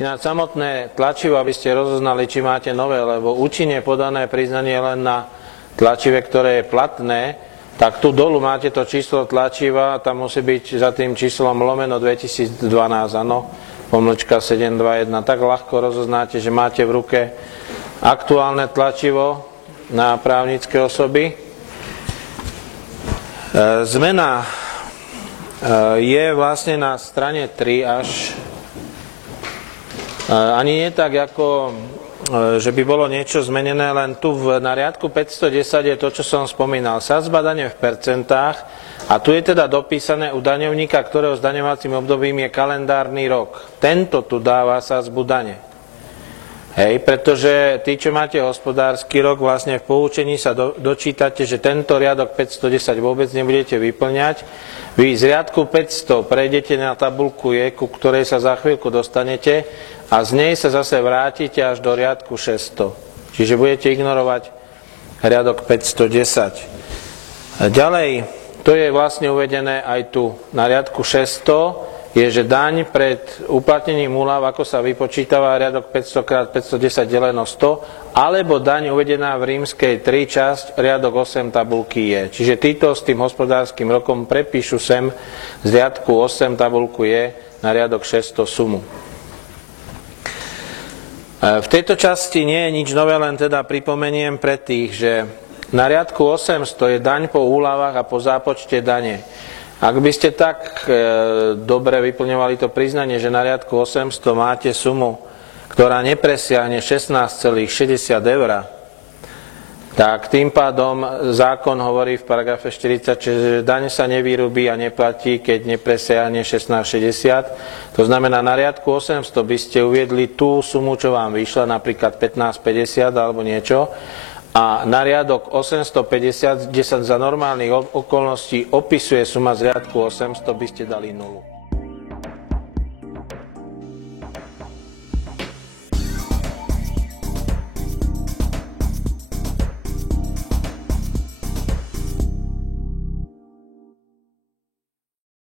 Ináč samotné tlačivo, aby ste rozoznali, či máte nové, lebo účinne podané priznanie len na tlačive, ktoré je platné, tak tu dolu máte to číslo tlačiva, tam musí byť za tým číslom lomeno 2012, áno, pomlčka 721. Tak ľahko rozoznáte, že máte v ruke aktuálne tlačivo na právnické osoby. Zmena je vlastne na strane 3 až ani nie tak, ako že by bolo niečo zmenené, len tu na riadku 510 je to, čo som spomínal. Sadzba dane v percentách a tu je teda dopísané u daňovníka, ktorého zdaňovacím obdobím je kalendárny rok. Tento tu dáva sadzbu dane. Hej, pretože tí, čo máte hospodársky rok, vlastne v poučení sa dočítate, že tento riadok 510 vôbec nebudete vyplňať. Vy z riadku 500 prejdete na tabuľku J, ku ktorej sa za chvíľku dostanete a z nej sa zase vrátite až do riadku 600. Čiže budete ignorovať riadok 510. Ďalej, to je vlastne uvedené aj tu na riadku 600, je, že daň pred uplatnením úľav, ako sa vypočítava riadok 500 x 510 deleno 100, alebo daň uvedená v rímskej 3 časť riadok 8 tabulky je. Čiže títo s tým hospodárskym rokom prepíšu sem z riadku 8 tabulku je na riadok 600 sumu. V tejto časti nie je nič nové, len teda pripomeniem pre tých, že na riadku 800 je daň po úľavách a po zápočte dane. Ak by ste tak dobre vyplňovali to priznanie, že na riadku 800 máte sumu, ktorá nepresiahne 16,60 eur, tak tým pádom zákon hovorí v paragrafe 40, že daň sa nevyrúbi a neplatí, keď nepresiahne 16,60. To znamená, na riadku 800 by ste uviedli tú sumu, čo vám vyšla, napríklad 15,50 alebo niečo, a na riadok 850, kde sa za normálnych okolností opisuje suma z riadku 800, by ste dali nulu.